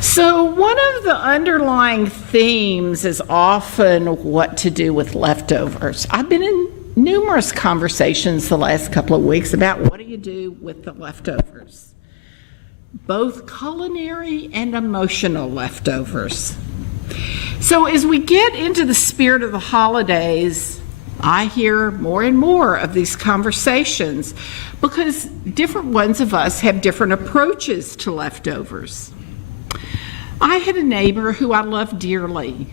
So one of the underlying themes is often what to do with leftovers. I've been in numerous conversations the last couple of weeks about what do you do with the leftovers, both culinary and emotional leftovers. So as we get into the spirit of the holidays, I hear more and more of these conversations because different ones of us have different approaches to leftovers. I had a neighbor who I loved dearly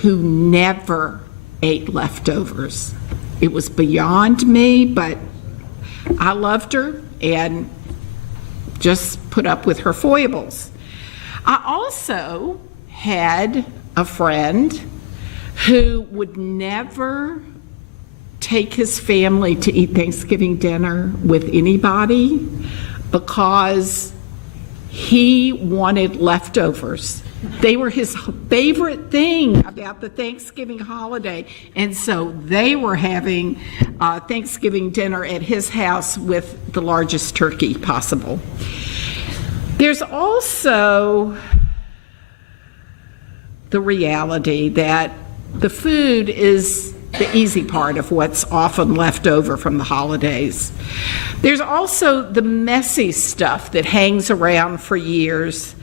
who never ate leftovers. It was beyond me, but I loved her and just put up with her foibles. I also had a friend who would never take his family to eat Thanksgiving dinner with anybody because he wanted leftovers. They were his favorite thing about the Thanksgiving holiday, and so they were having Thanksgiving dinner at his house with the largest turkey possible. There's also the reality that the food is the easy part of what's often left over from the holidays. There's also the messy stuff that hangs around for years,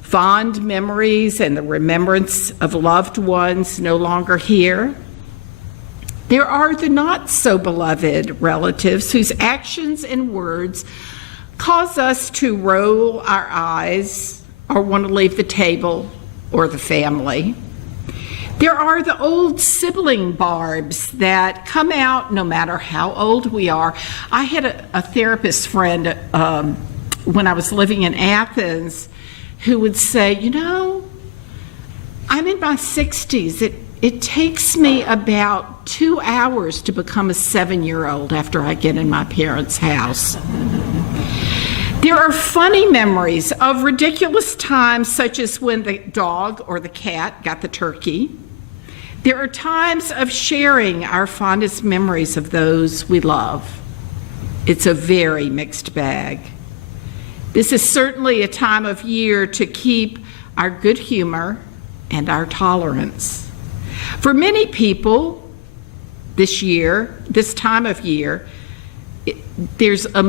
fond memories and the remembrance of loved ones no longer here. There are the not so beloved relatives whose actions and words cause us to roll our eyes or want to leave the table or the family. There are the old sibling barbs that come out no matter how old we are. I had a therapist friend when I was living in Athens who would say, you know, I'm in my 60s. It takes me about 2 hours to become a 7-year-old after I get in my parents' house. There are funny memories of ridiculous times, such as when the dog or the cat got the turkey. There are times of sharing our fondest memories of those we love. It's a very mixed bag. This is certainly a time of year to keep our good humor and our tolerance. For many people this time of year, there's a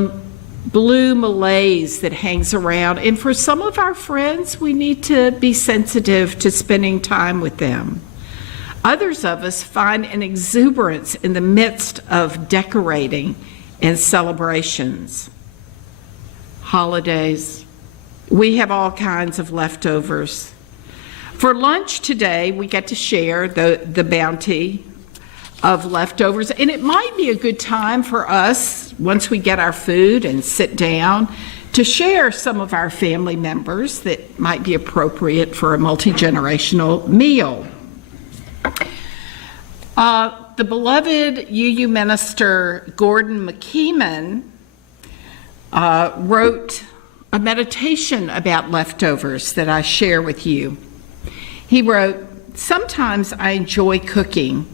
blue malaise that hangs around, and for some of our friends, we need to be sensitive to spending time with them. Others of us find an exuberance in the midst of decorating and celebrations. Holidays, we have all kinds of leftovers. For lunch today, we get to share the bounty of leftovers, and it might be a good time for us, once we get our food and sit down, to share some of our family members that might be appropriate for a multi-generational meal. The beloved UU minister Gordon McKeeman wrote a meditation about leftovers that I share with you. He wrote, "Sometimes I enjoy cooking.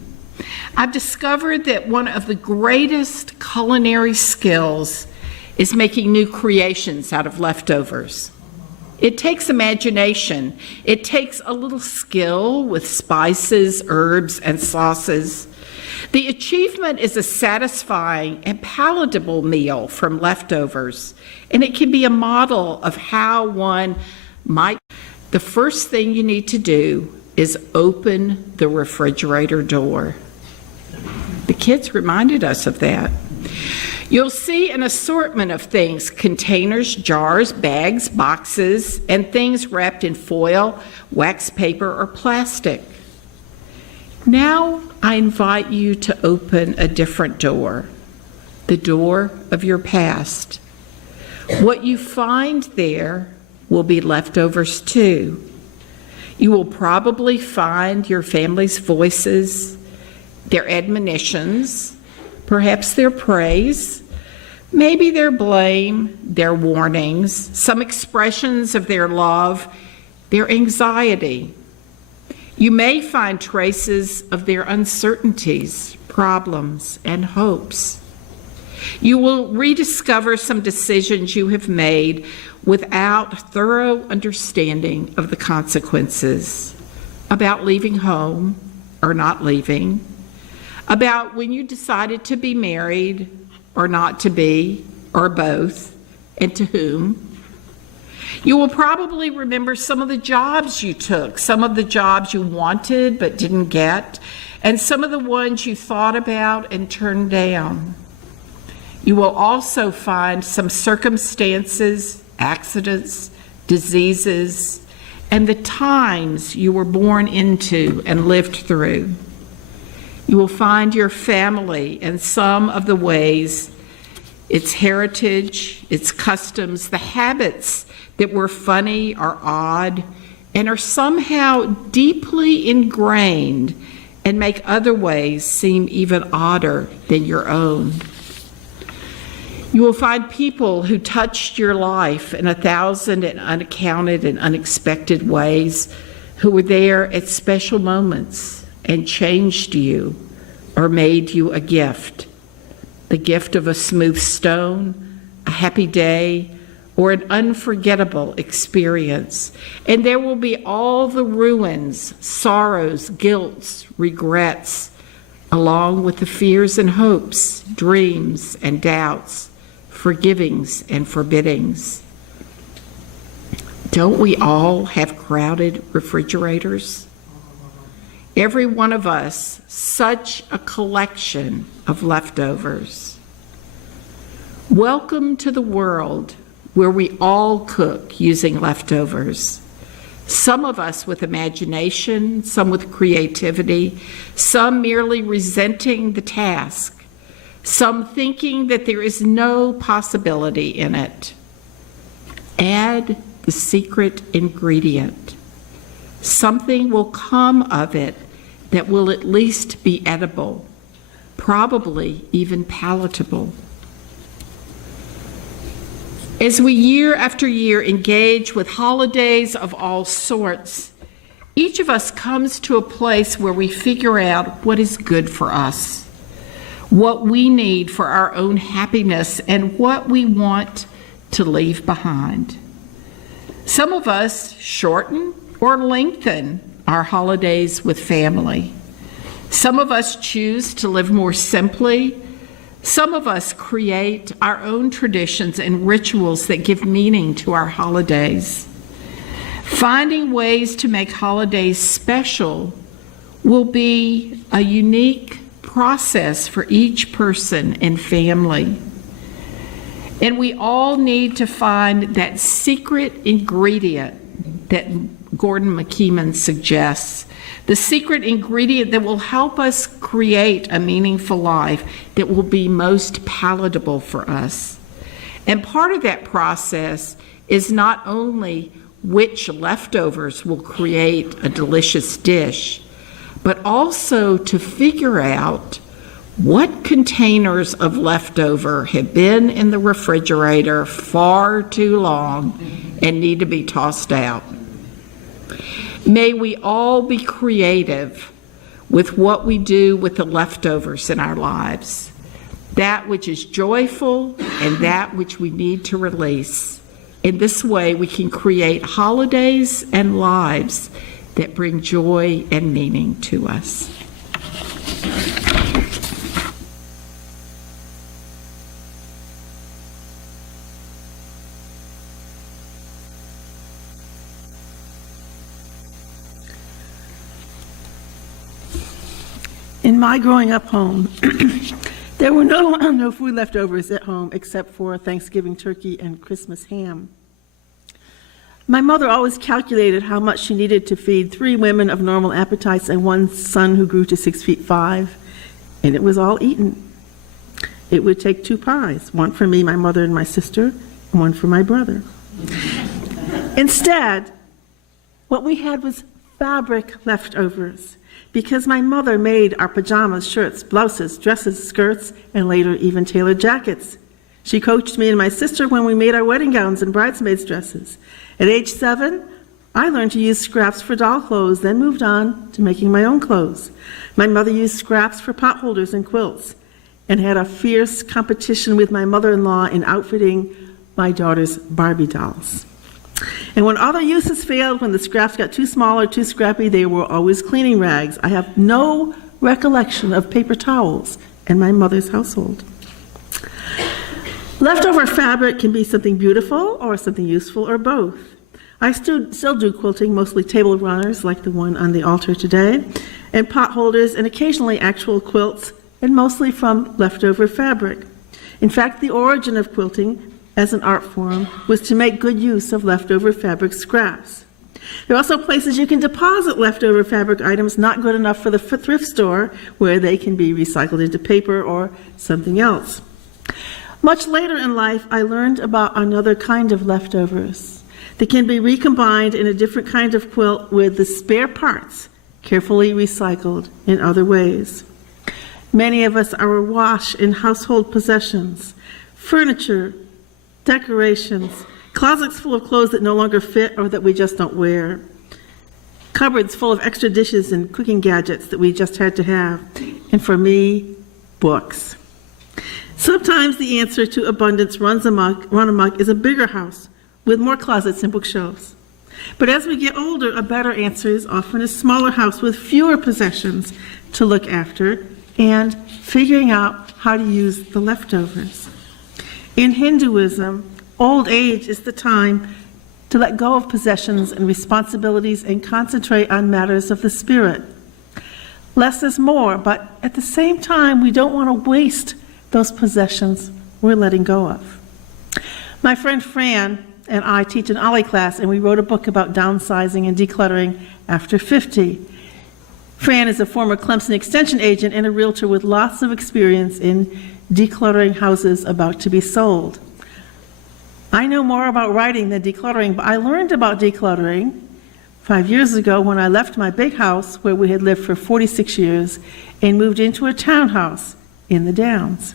I've discovered that one of the greatest culinary skills is making new creations out of leftovers. It takes imagination. It takes a little skill with spices, herbs, and sauces. The achievement is a satisfying and palatable meal from leftovers, and it can be a model of how one might. The first thing you need to do is open the refrigerator door." The kids reminded us of that. "You'll see an assortment of things, containers, jars, bags, boxes, and things wrapped in foil, wax paper, or plastic. Now I invite you to open a different door, the door of your past. What you find there will be leftovers too. You will probably find your family's voices, their admonitions, perhaps their praise, maybe their blame, their warnings, some expressions of their love, their anxiety. You may find traces of their uncertainties, problems, and hopes. You will rediscover some decisions you have made without thorough understanding of the consequences, about leaving home or not leaving, about when you decided to be married or not to be, or both, and to whom. You will probably remember some of the jobs you took, some of the jobs you wanted but didn't get, and some of the ones you thought about and turned down. You will also find some circumstances, accidents, diseases, and the times you were born into and lived through. You will find your family and some of the ways, its heritage, its customs, the habits that were funny or odd and are somehow deeply ingrained and make other ways seem even odder than your own. You will find people who touched your life in 1,000 and uncounted and unexpected ways, who were there at special moments and changed you or made you a gift. The gift of a smooth stone, a happy day, or an unforgettable experience. And there will be all the ruins, sorrows, guilts, regrets, along with the fears and hopes, dreams and doubts, forgivings and forbiddings. Don't we all have crowded refrigerators? Every one of us, such a collection of leftovers. Welcome to the world where we all cook using leftovers. Some of us with imagination, some with creativity, some merely resenting the task, some thinking that there is no possibility in it. Add the secret ingredient. Something will come of it that will at least be edible, probably even palatable. As we year after year engage with holidays of all sorts, each of us comes to a place where we figure out what is good for us, what we need for our own happiness, and what we want to leave behind. Some of us shorten or lengthen our holidays with family. Some of us choose to live more simply. Some of us create our own traditions and rituals that give meaning to our holidays. Finding ways to make holidays special will be a unique process for each person and family. And we all need to find that secret ingredient that Gordon McKeeman suggests, the secret ingredient that will help us create a meaningful life that will be most palatable for us. And part of that process is not only which leftovers will create a delicious dish, but also to figure out what containers of leftover have been in the refrigerator far too long and need to be tossed out. May we all be creative with what we do with the leftovers in our lives, that which is joyful and that which we need to release. In this way, we can create holidays and lives that bring joy and meaning to us. In my growing up home, there were no food leftovers at home except for Thanksgiving turkey and Christmas ham. My mother always calculated how much she needed to feed 3 women of normal appetites and 1 son who grew to 6'5", and it was all eaten. It would take 2 pies, 1 for me, my mother, and my sister, and 1 for my brother. Instead, what we had was fabric leftovers, because my mother made our pajamas, shirts, blouses, dresses, skirts, and later even tailored jackets. She coached me and my sister when we made our wedding gowns and bridesmaids' dresses. At age 7, I learned to use scraps for doll clothes, then moved on to making my own clothes. My mother used scraps for pot holders and quilts. and had a fierce competition with my mother-in-law in outfitting my daughter's Barbie dolls. And when other uses failed, when the scraps got too small or too scrappy, they were always cleaning rags. I have no recollection of paper towels in my mother's household. Leftover fabric can be something beautiful or something useful or both. I still do quilting, mostly table runners like the one on the altar today, and pot holders, and occasionally actual quilts, and mostly from leftover fabric. In fact, the origin of quilting as an art form was to make good use of leftover fabric scraps. There are also places you can deposit leftover fabric items not good enough for the thrift store, where they can be recycled into paper or something else. Much later in life, I learned about another kind of leftovers that can be recombined in a different kind of quilt with the spare parts carefully recycled in other ways. Many of us are awash in household possessions, furniture, decorations, closets full of clothes that no longer fit or that we just don't wear, cupboards full of extra dishes and cooking gadgets that we just had to have, and for me, books. Sometimes the answer to abundance run amok is a bigger house with more closets and bookshelves. But as we get older, a better answer is often a smaller house with fewer possessions to look after and figuring out how to use the leftovers. In Hinduism, old age is the time to let go of possessions and responsibilities and concentrate on matters of the spirit. Less is more, but at the same time, we don't want to waste those possessions we're letting go of. My friend Fran and I teach an Holley class, and we wrote a book about downsizing and decluttering after 50. Fran is a former Clemson extension agent and a realtor with lots of experience in decluttering houses about to be sold. I know more about writing than decluttering, but I learned about decluttering 5 years ago when I left my big house where we had lived for 46 years and moved into a townhouse in the Downs.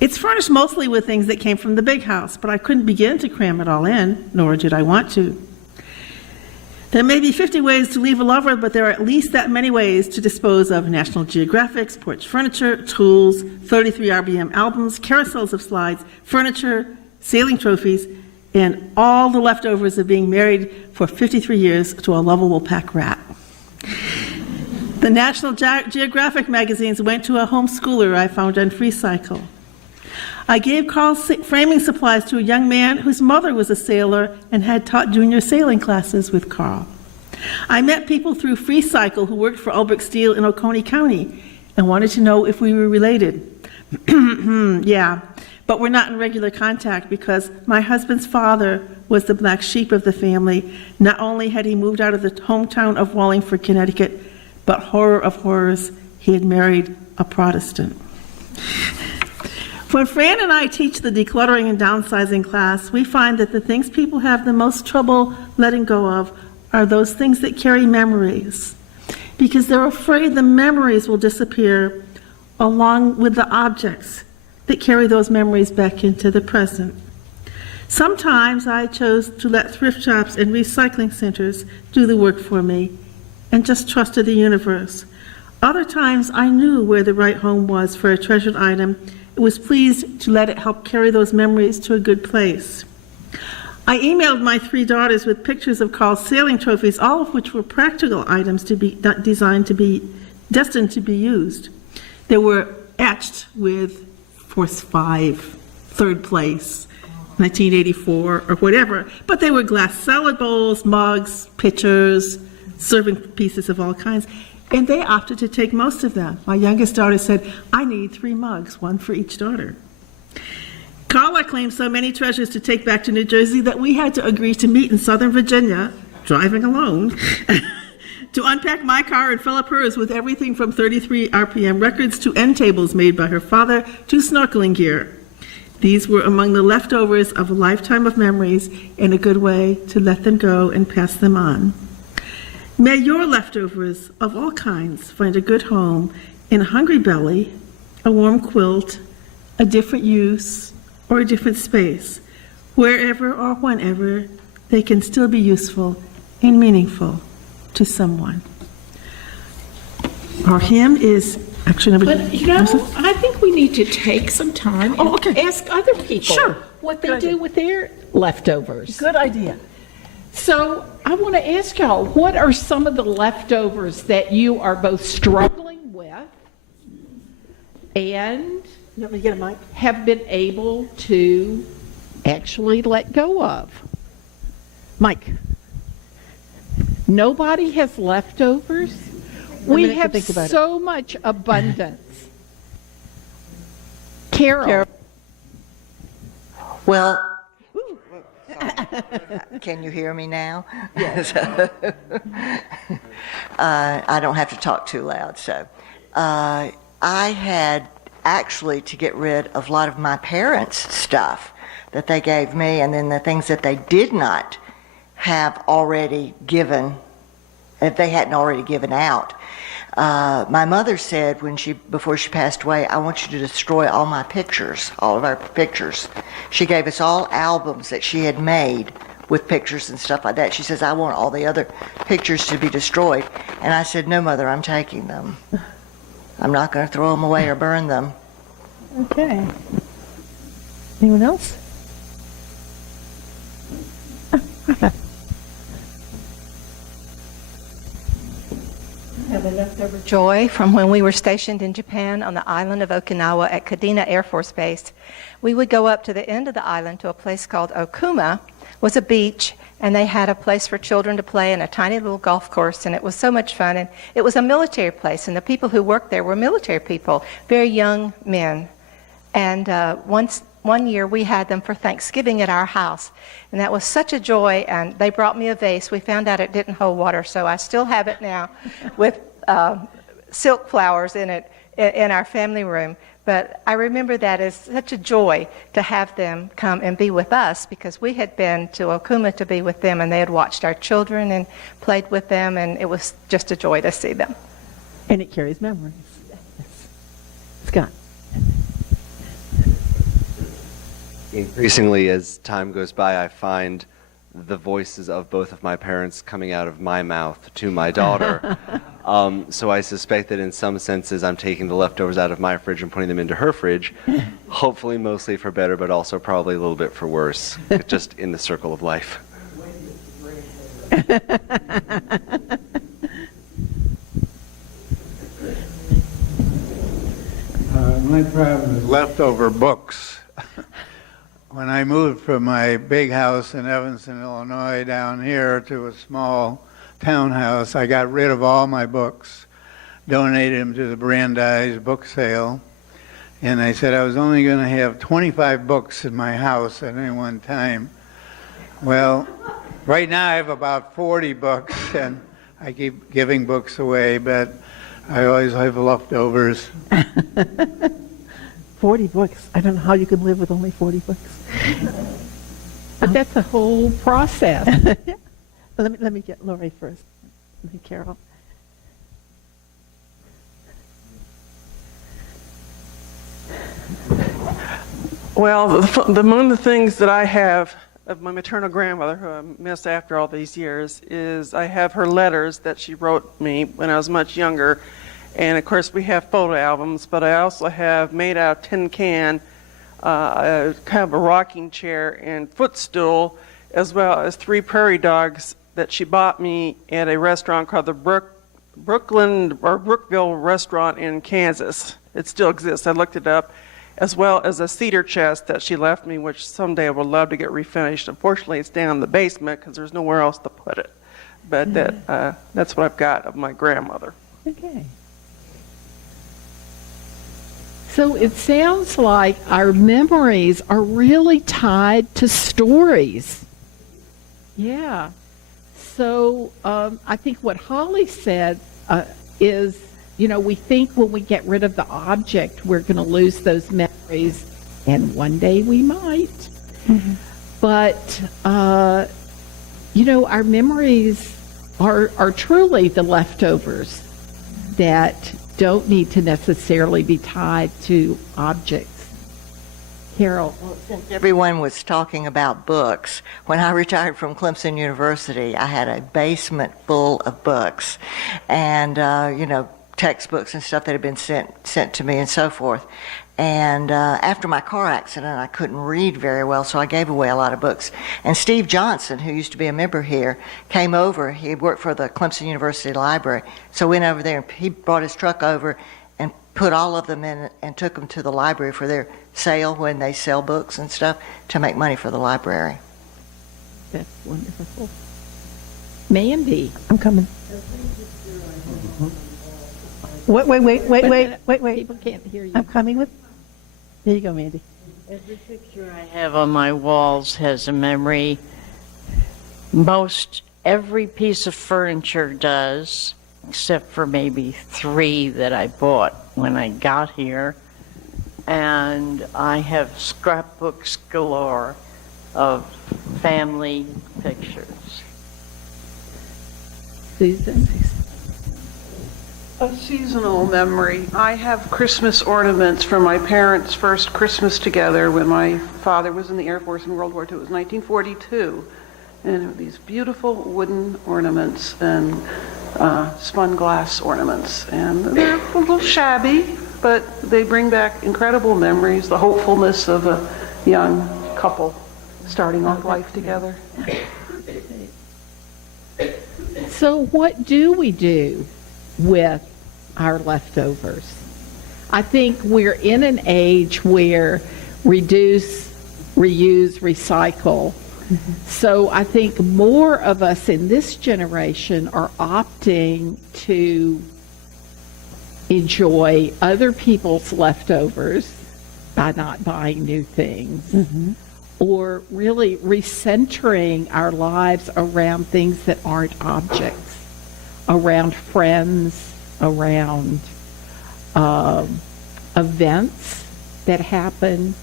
It's furnished mostly with things that came from the big house, but I couldn't begin to cram it all in, nor did I want to. There may be 50 ways to leave a lover, but there are at least that many ways to dispose of National Geographics, porch furniture, tools, 33 RBM albums, carousels of slides, furniture, sailing trophies, and all the leftovers of being married for 53 years to a lovable pack rat. The National Geographic magazines went to a homeschooler I found on FreeCycle. I gave Carl's framing supplies to a young man whose mother was a sailor and had taught junior sailing classes with Carl. I met people through FreeCycle who worked for Ulbrich Steel in Oconee County and wanted to know if we were related. Yeah, but we're not in regular contact because my husband's father was the black sheep of the family. Not only had he moved out of the hometown of Wallingford, Connecticut, but horror of horrors, he had married a Protestant. When Fran and I teach the decluttering and downsizing class, we find that the things people have the most trouble letting go of are those things that carry memories, because they're afraid the memories will disappear along with the objects that carry those memories back into the present. Sometimes I chose to let thrift shops and recycling centers do the work for me and just trusted the universe. Other times I knew where the right home was for a treasured item and was pleased to let it help carry those memories to a good place. I emailed my 3 daughters with pictures of Carl's sailing trophies, all of which were practical items to be destined to be used. They were etched with Force 5, 3rd place, 1984, or whatever, but they were glass salad bowls, mugs, pitchers, serving pieces of all kinds, and they opted to take most of them. My youngest daughter said, "I need 3 mugs, 1 for each daughter." Carla claimed so many treasures to take back to New Jersey that we had to agree to meet in Southern Virginia, driving alone, to unpack my car and fill up hers with everything from 33 RPM records to end tables made by her father to snorkeling gear. These were among the leftovers of a lifetime of memories and a good way to let them go and pass them on. May your leftovers of all kinds find a good home in a hungry belly, a warm quilt, a different use, or a different space. Wherever or whenever, they can still be useful and meaningful to someone. Our hymn is Actually, nobody. But, I think we need to take some time Oh, and okay. ask other people Sure. what they Good idea. do with their leftovers. Good idea. So I want to ask y'all, what are some of the leftovers that you are both struggling with and You want me to get a mic? have been able to actually let go of? Mike. Nobody has leftovers? We minute to have think about it. so much abundance. Carol. Well, can you hear me now? Yes. I don't have to talk too loud, so. I had actually to get rid of a lot of my parents' stuff that they gave me, and then the things that they did not have already given, if they hadn't already given out. My mother said before she passed away, I want you to destroy all my pictures, all of our pictures. She gave us all albums that she had made with pictures and stuff like that. She says, I want all the other pictures to be destroyed. And I said, no, Mother, I'm taking them. I'm not going to throw them away or burn them. Okay. Anyone else? Have a leftover joy from when we were stationed in Japan on the island of Okinawa at Kadena Air Force Base. We would go up to the end of the island to a place called Okuma, was a beach, and they had a place for children to play and a tiny little golf course, and it was so much fun. And it was a military place, and the people who worked there were military people, very young men. And one year we had them for Thanksgiving at our house, and that was such a joy. And they brought me a vase. We found out it didn't hold water, so I still have it now with silk flowers in it in our family room. But I remember that as such a joy to have them come and be with us, because we had been to Okuma to be with them, and they had watched our children and played with them, and it was just a joy to see them. And it carries memories. Yes. Scott. Increasingly, as time goes by, I find the voices of both of my parents coming out of my mouth to my daughter. So I suspect that in some senses I'm taking the leftovers out of my fridge and putting them into her fridge, hopefully mostly for better, but also probably a little bit for worse, just in the circle of life. My problem is leftover books. When I moved from my big house in Evanston, Illinois, down here to a small townhouse, I got rid of all my books, donated them to the Brandeis book sale, and I said I was only going to have 25 books in my house at any one time. Well, right now I have about 40 books, and I keep giving books away, but I always have leftovers. 40 books. I don't know how you can live with only 40 books. But that's a whole process. Let me get Lori first, and then Carol. Well, among the things that I have of my maternal grandmother, who I miss after all these years, is I have her letters that she wrote me when I was much younger. And of course, we have photo albums, but I also have made out of tin can, kind of a rocking chair and footstool, as well as 3 prairie dogs that she bought me at a restaurant called the Brookville restaurant in Kansas. It still exists. I looked it up, as well as a cedar chest that she left me, which someday I would love to get refinished. Unfortunately, it's down in the basement because there's nowhere else to put it. But that's what I've got of my grandmother. Okay. So it sounds like our memories are really tied to stories. Yeah. So I think what Holley said is, we think when we get rid of the object, we're going to lose those memories, and one day we might. Mm-hmm. But, our memories are truly the leftovers that don't need to necessarily be tied to objects. Carol. Well, since everyone was talking about books, when I retired from Clemson University, I had a basement full of books. And, textbooks and stuff that had been sent to me and so forth. And after my car accident, I couldn't read very well, so I gave away a lot of books. And Steve Johnson, who used to be a member here, came over. He worked for the Clemson University Library. So went over there, and he brought his truck over and put all of them in and took them to the library for their sale when they sell books and stuff to make money for the library. That's wonderful. Mandy. I'm coming. Wait. People can't hear you. I'm coming with. There you go, Mandy. Every picture I have on my walls has a memory. Most every piece of furniture does, except for maybe 3 that I bought when I got here. And I have scrapbooks galore of family pictures. Susan? A seasonal memory. I have Christmas ornaments from my parents' first Christmas together when my father was in the Air Force in World War II. It was 1942. And it were these beautiful wooden ornaments and spun glass ornaments. And they're a little shabby, but they bring back incredible memories, the hopefulness of a young couple starting off life together. So what do we do with our leftovers? I think we're in an age where reduce, reuse, recycle. So I think more of us in this generation are opting to enjoy other people's leftovers by not buying new things, or really recentering our lives around things that aren't objects, around friends, around events that happen,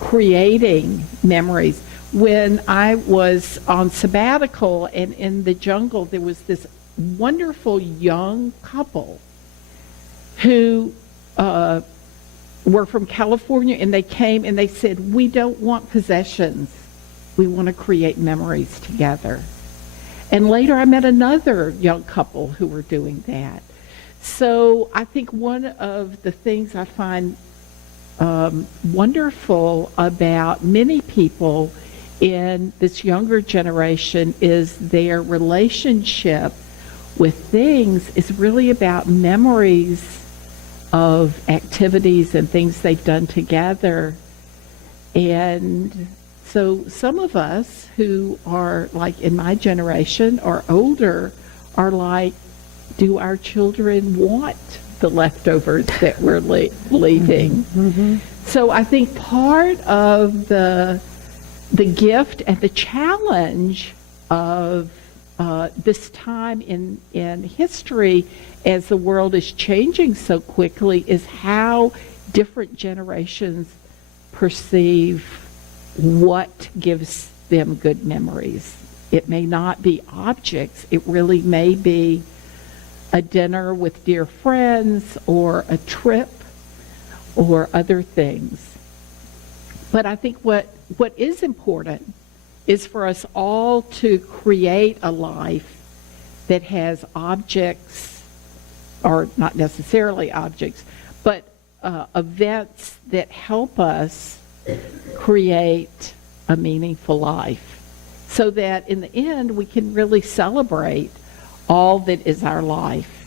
creating memories. When I was on sabbatical and in the jungle, there was this wonderful young couple who were from California, and they came and they said, we don't want possessions. We want to create memories together. And later I met another young couple who were doing that. So I think one of the things I find wonderful about many people in this younger generation is their relationship with things is really about memories of activities and things they've done together. And so some of us who are like in my generation or older are like, do our children want the leftovers that we're leaving? So I think part of the gift and the challenge of this time in history as the world is changing so quickly is how different generations perceive what gives them good memories. It may not be objects. It really may be a dinner with dear friends or a trip or other things. But I think what is important is for us all to create a life that has objects, or not necessarily objects, but events that help us create a meaningful life, so that in the end we can really celebrate all that is our life.